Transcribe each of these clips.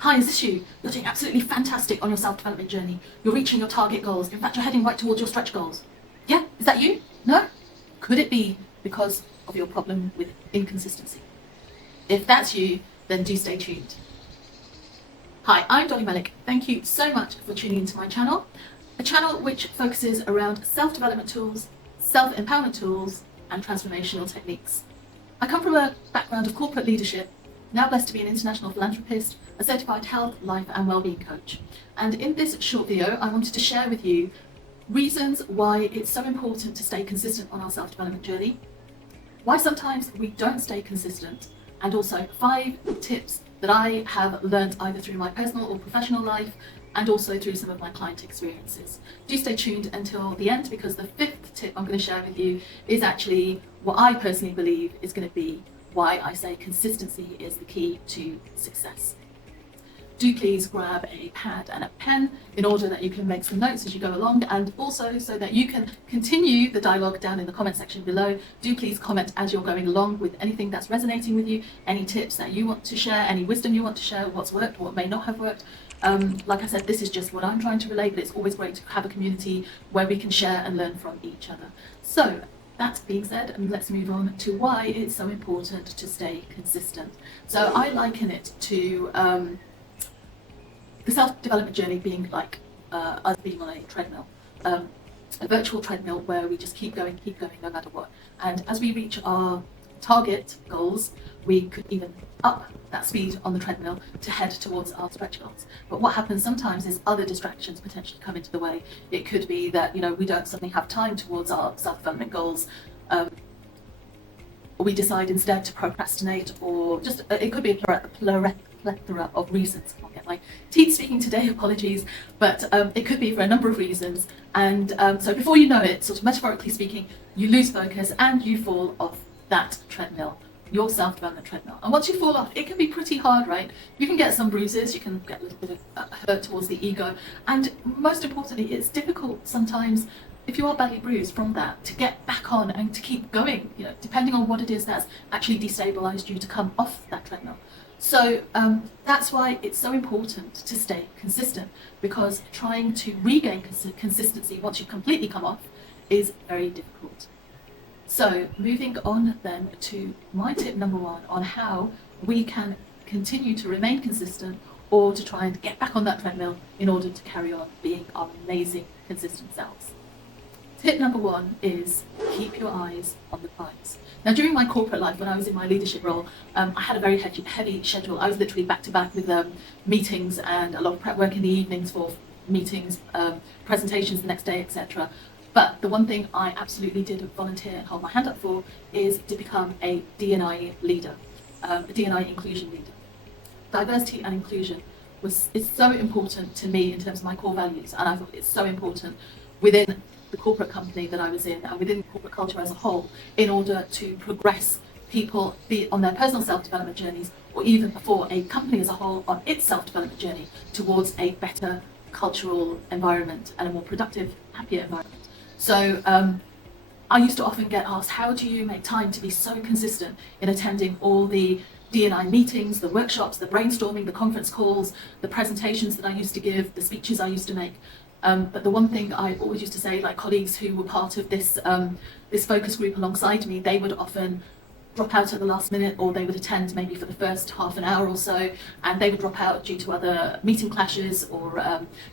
Hi, is this you? You're doing absolutely fantastic on your self-development journey. You're reaching your target goals. In fact, you're heading right towards your stretch goals. Yeah? Is that you? No? Could it be because of your problem with inconsistency? If that's you, then do stay tuned. Hi, I'm Dolly Malik. Thank you so much for tuning into my channel, a channel which focuses around self-development tools, self-empowerment tools, and transformational techniques. I come from a background of corporate leadership, now blessed to be an international philanthropist, a certified health, life and wellbeing coach. And in this short video, I wanted to share with you reasons why it's so important to stay consistent on our self-development journey, why sometimes we don't stay consistent, and also 5 tips that I have learned either through my personal or professional life and also through some of my client experiences. Do stay tuned until the end, because the 5th tip I'm going to share with you is actually what I personally believe is going to be why I say consistency is the key to success. Do please grab a pad and a pen in order that you can make some notes as you go along, and also so that you can continue the dialogue down in the comment section below. Do please comment as you're going along with anything that's resonating with you, any tips that you want to share, any wisdom you want to share, what's worked, what may not have worked. Like I said, this is just what I'm trying to relay, but it's always great to have a community where we can share and learn from each other. So that being said, let's move on to why it's so important to stay consistent. So I liken it to the self-development journey being like us being on a treadmill, a virtual treadmill where we just keep going no matter what. And as we reach our target goals, we could even up that speed on the treadmill to head towards our stretch goals. But what happens sometimes is other distractions potentially come into the way. It could be that we don't suddenly have time towards our self-development goals. We decide instead to procrastinate, or just it could be a plethora of reasons. I can't get my teeth speaking today, apologies, but it could be for a number of reasons. And so before you know it, sort of metaphorically speaking, you lose focus and you fall off that treadmill, your self-development treadmill. And once you fall off, it can be pretty hard, right? You can get some bruises, you can get a little bit of hurt towards the ego, and most importantly, it's difficult sometimes, if you are badly bruised from that, to get back on and to keep going, depending on what it is that's actually destabilized you to come off that treadmill. So that's why it's so important to stay consistent, because trying to regain consistency once you've completely come off is very difficult. So moving on then to my tip number 1 on how we can continue to remain consistent, or to try and get back on that treadmill in order to carry on being our amazing consistent selves. Tip number 1 is keep your eyes on the prize. Now, during my corporate life, when I was in my leadership role, I had a very heavy schedule. I was literally back to back with meetings and a lot of prep work in the evenings for meetings, presentations the next day, etc. But the one thing I absolutely did volunteer and hold my hand up for is to become a D&I leader, a D&I inclusion leader. Diversity and inclusion is so important to me in terms of my core values, and I thought it's so important within the corporate company that I was in and within corporate culture as a whole, in order to progress people, be it on their personal self-development journeys, or even for a company as a whole on its self-development journey towards a better cultural environment and a more productive, happier environment. So I used to often get asked, how do you make time to be so consistent in attending all the D&I meetings, the workshops, the brainstorming, the conference calls, the presentations that I used to give, the speeches I used to make? But the one thing I always used to say, like colleagues who were part of this focus group alongside me, they would often drop out at the last minute, or they would attend maybe for the first half an hour or so, and they would drop out due to other meeting clashes or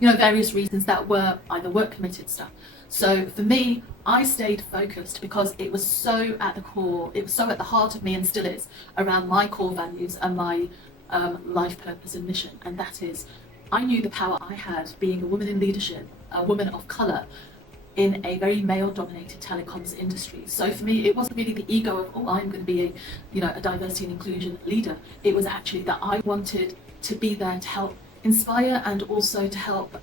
various reasons that were either work committed stuff. So for me, I stayed focused because it was so at the core, it was so at the heart of me, and still is, around my core values and my life purpose and mission. And that is, I knew the power I had being a woman in leadership, a woman of colour, in a very male-dominated telecoms industry. So for me, it wasn't really the ego of, oh, I'm going to be a diversity and inclusion leader. It was actually that I wanted to be there to help inspire and also to help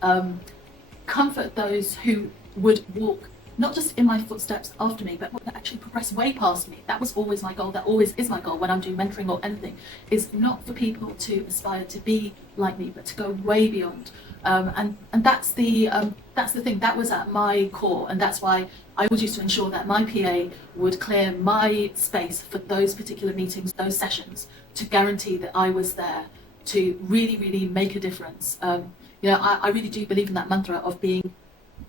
comfort those who would walk not just in my footsteps after me, but would actually progress way past me. That was always my goal. That always is my goal when I'm doing mentoring or anything, is not for people to aspire to be like me, but to go way beyond. And that's the thing that was at my core, and that's why I always used to ensure that my PA would clear my space for those particular meetings, those sessions, to guarantee that I was there to really, really make a difference. I really do believe in that mantra of being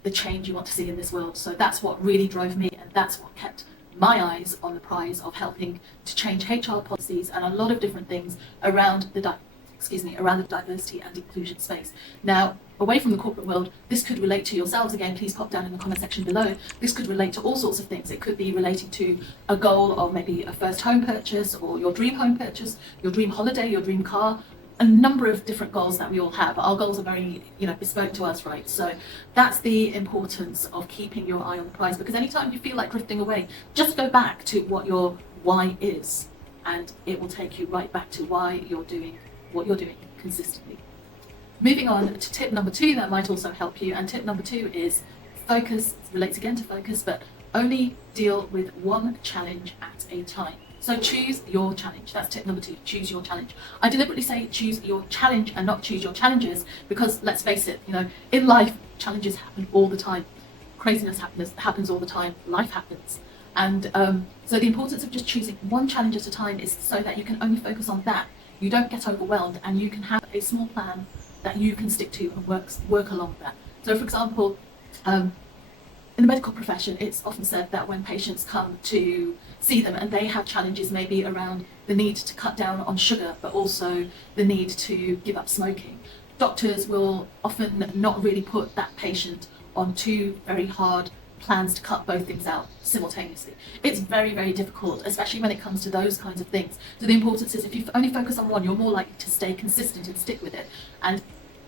the change you want to see in this world. So that's what really drove me, and that's what kept my eyes on the prize of helping to change HR policies and a lot of different things around the diversity and inclusion space. Now, away from the corporate world, this could relate to yourselves. Again, please pop down in the comment section below. This could relate to all sorts of things. It could be relating to a goal of maybe a first home purchase, or your dream home purchase, your dream holiday, your dream car, a number of different goals that we all have. Our goals are very, bespoke to us, right? So that's the importance of keeping your eye on the prize, because anytime you feel like drifting away, just go back to what your why is, and it will take you right back to why you're doing what you're doing consistently. Moving on to tip number 2, that might also help you. And tip number 2 is focus. It relates again to focus, but only deal with one challenge at a time. So choose your challenge. That's tip number 2, choose your challenge. I deliberately say choose your challenge and not choose your challenges, because let's face it, in life, challenges happen all the time. Craziness happens all the time. Life happens. And so the importance of just choosing one challenge at a time is so that you can only focus on that. You don't get overwhelmed, and you can have a small plan that you can stick to and work along that. So for example, in the medical profession, it's often said that when patients come to see them and they have challenges maybe around the need to cut down on sugar, but also the need to give up smoking, doctors will often not really put that patient on 2 very hard plans to cut both things out simultaneously. It's very, very difficult, especially when it comes to those kinds of things. So the importance is, if you only focus on one, you're more likely to stay consistent and stick with it. And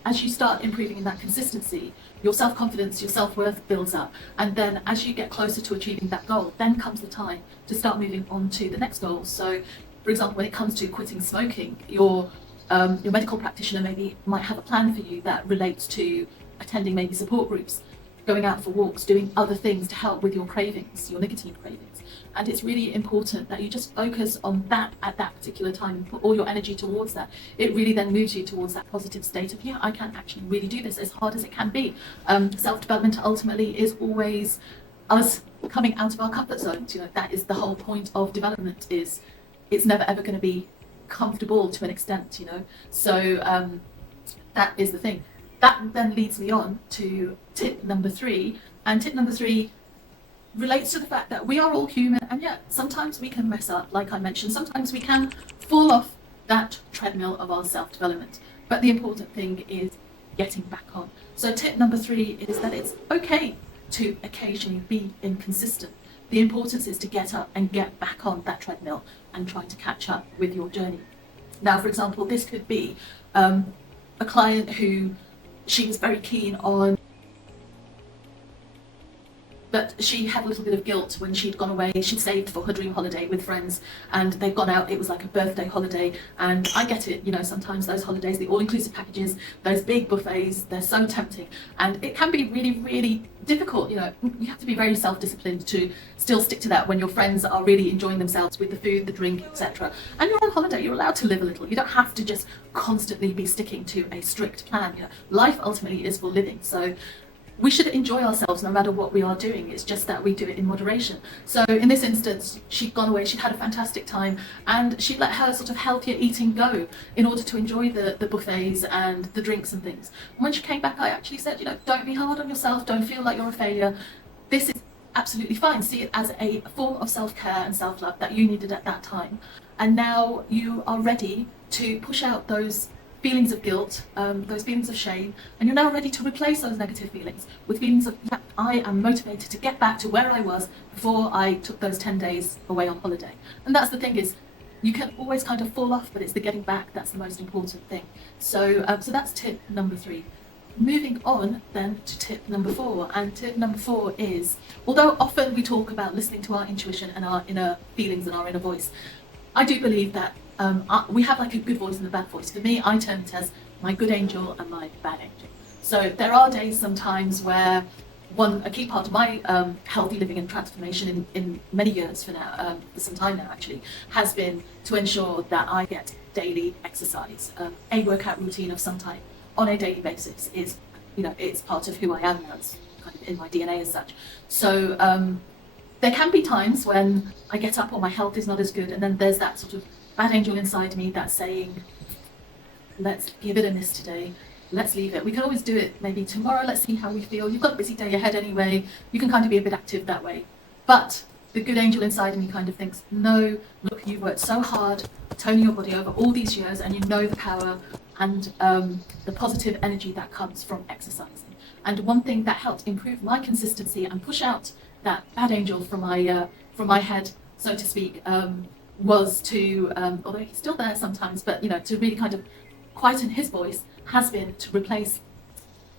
as you start improving in that consistency, your self-confidence, your self-worth builds up. And then as you get closer to achieving that goal, then comes the time to start moving on to the next goal. So for example, when it comes to quitting smoking, your medical practitioner maybe might have a plan for you that relates to attending maybe support groups, going out for walks, doing other things to help with your cravings, your nicotine cravings. And it's really important that you just focus on that at that particular time and put all your energy towards that. It really then moves you towards that positive state of, I can actually really do this, as hard as it can be. Self-development ultimately is always us coming out of our comfort zones. That is the whole point of development, is it's never ever going to be comfortable to an extent, So that is the thing. That then leads me on to tip number 3. And tip number 3 relates to the fact that we are all human, and yet sometimes we can mess up, like I mentioned. Sometimes we can fall off that treadmill of our self-development. But the important thing is getting back on. So tip number 3 is that it's okay to occasionally be inconsistent. The importance is to get up and get back on that treadmill and try to catch up with your journey. Now, for example, this could be a client who she was very keen on, but she had a little bit of guilt when she'd gone away. She'd saved for her dream holiday with friends, and they'd gone out. It was like a birthday holiday, and I get it, sometimes those holidays, the all-inclusive packages, those big buffets, they're so tempting, and it can be really, really difficult. You have to be very self-disciplined to still stick to that when your friends are really enjoying themselves with the food, the drink, etc. And you're on holiday, you're allowed to live a little. You don't have to just constantly be sticking to a strict plan. Life ultimately is for living, so we should enjoy ourselves no matter what we are doing. It's just that we do it in moderation. So in this instance, she'd gone away, she'd had a fantastic time, and she'd let her sort of healthier eating go in order to enjoy the buffets and the drinks and things. And when she came back, I actually said, don't be hard on yourself, don't feel like you're a failure. This is absolutely fine. See it as a form of self-care and self-love that you needed at that time. And now you are ready to push out those feelings of guilt, those feelings of shame, and you're now ready to replace those negative feelings with feelings of, I am motivated to get back to where I was before I took those 10 days away on holiday. And that's the thing, is you can always kind of fall off, but it's the getting back that's the most important thing. So that's tip number 3. Moving on then to tip number 4, and tip number 4 is, although often we talk about listening to our intuition and our inner feelings and our inner voice, I do believe that we have like a good voice and a bad voice. For me, I term it as my good angel and my bad angel. So there are days sometimes where a key part of my healthy living and transformation in many years for some time now actually, has been to ensure that I get daily exercise, a workout routine of some type on a daily basis is, it's part of who I am now. It's kind of in my DNA as such. So there can be times when I get up or my health is not as good, and then there's that sort of bad angel inside me that's saying, let's give it a miss today. Let's leave it. We can always do it maybe tomorrow. Let's see how we feel. You've got a busy day ahead anyway. You can kind of be a bit active that way. But the good angel inside of me kind of thinks, no, look, you've worked so hard toning your body over all these years, and you know the power and the positive energy that comes from exercising. And one thing that helped improve my consistency and push out that bad angel from my head, so to speak, was to, although he's still there sometimes, but to really kind of quieten his voice, has been to replace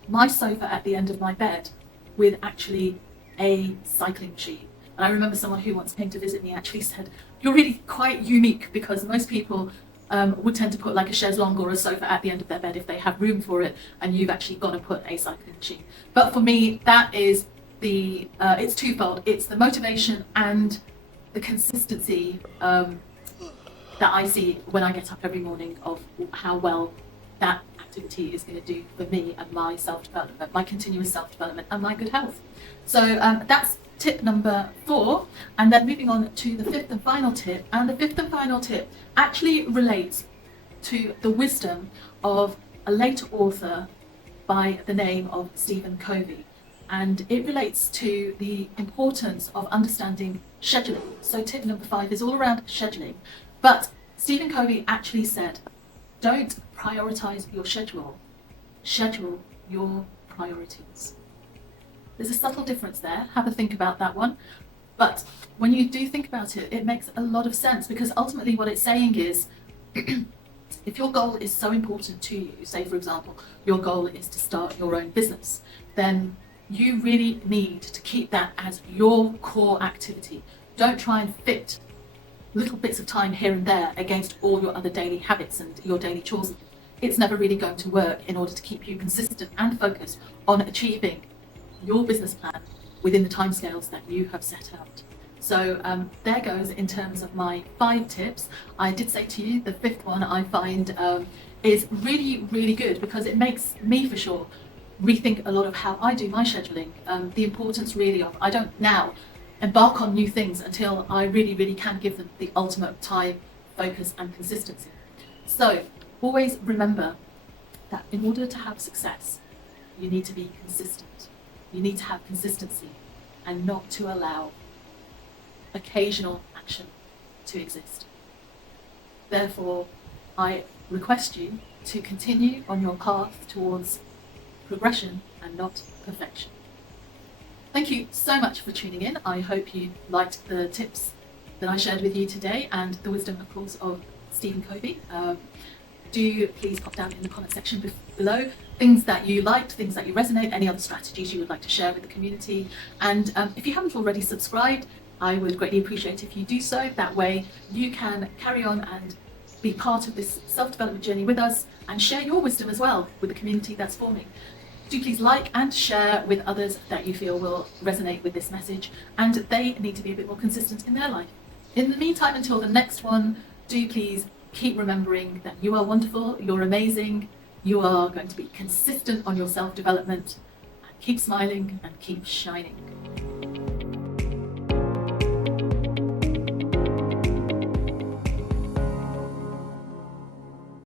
my sofa at the end of my bed with actually a cycling machine. And I remember someone who once came to visit me actually said, you're really quite unique, because most people would tend to put like a chaise longue or a sofa at the end of their bed if they have room for it, and you've actually got to put a cycling machine. But for me, that is it's twofold. It's the motivation and the consistency that I see when I get up every morning of how well that activity is going to do for me and my self-development, my continuous self-development and my good health. So that's tip number 4. And then moving on to the 5th and final tip. And the 5th and final tip actually relates to the wisdom of a late author by the name of Stephen Covey. And it relates to the importance of understanding scheduling. So tip number 5 is all around scheduling. But Stephen Covey actually said, don't prioritize your schedule your priorities. There's a subtle difference there. Have a think about that one. But when you do think about it, it makes a lot of sense, because ultimately what it's saying is, if your goal is so important to you, say for example, your goal is to start your own business, then you really need to keep that as your core activity. Don't try and fit little bits of time here and there against all your other daily habits and your daily chores. It's never really going to work in order to keep you consistent and focused on achieving your business plan within the timescales that you have set out. So there goes in terms of my 5 tips. I did say to you the 5th one I find is really, really good, because it makes me for sure rethink a lot of how I do my scheduling. The importance really of, I don't now embark on new things until I really, really can give them the ultimate time, focus and consistency. So always remember that in order to have success, you need to be consistent. You need to have consistency and not to allow occasional action to exist. Therefore, I request you to continue on your path towards progression and not perfection. Thank you so much for tuning in. I hope you liked the tips that I shared with you today, and the wisdom, of course, of Stephen Covey. Do please pop down in the comment section below things that you liked, things that you resonate, any other strategies you would like to share with the community. And if you haven't already subscribed, I would greatly appreciate if you do so. That way you can carry on and be part of this self-development journey with us and share your wisdom as well with the community that's forming. Do please like and share with others that you feel will resonate with this message, and they need to be a bit more consistent in their life. In the meantime, until the next one, do please keep remembering that you are wonderful, you're amazing, you are going to be consistent on your self-development, and keep smiling and keep shining.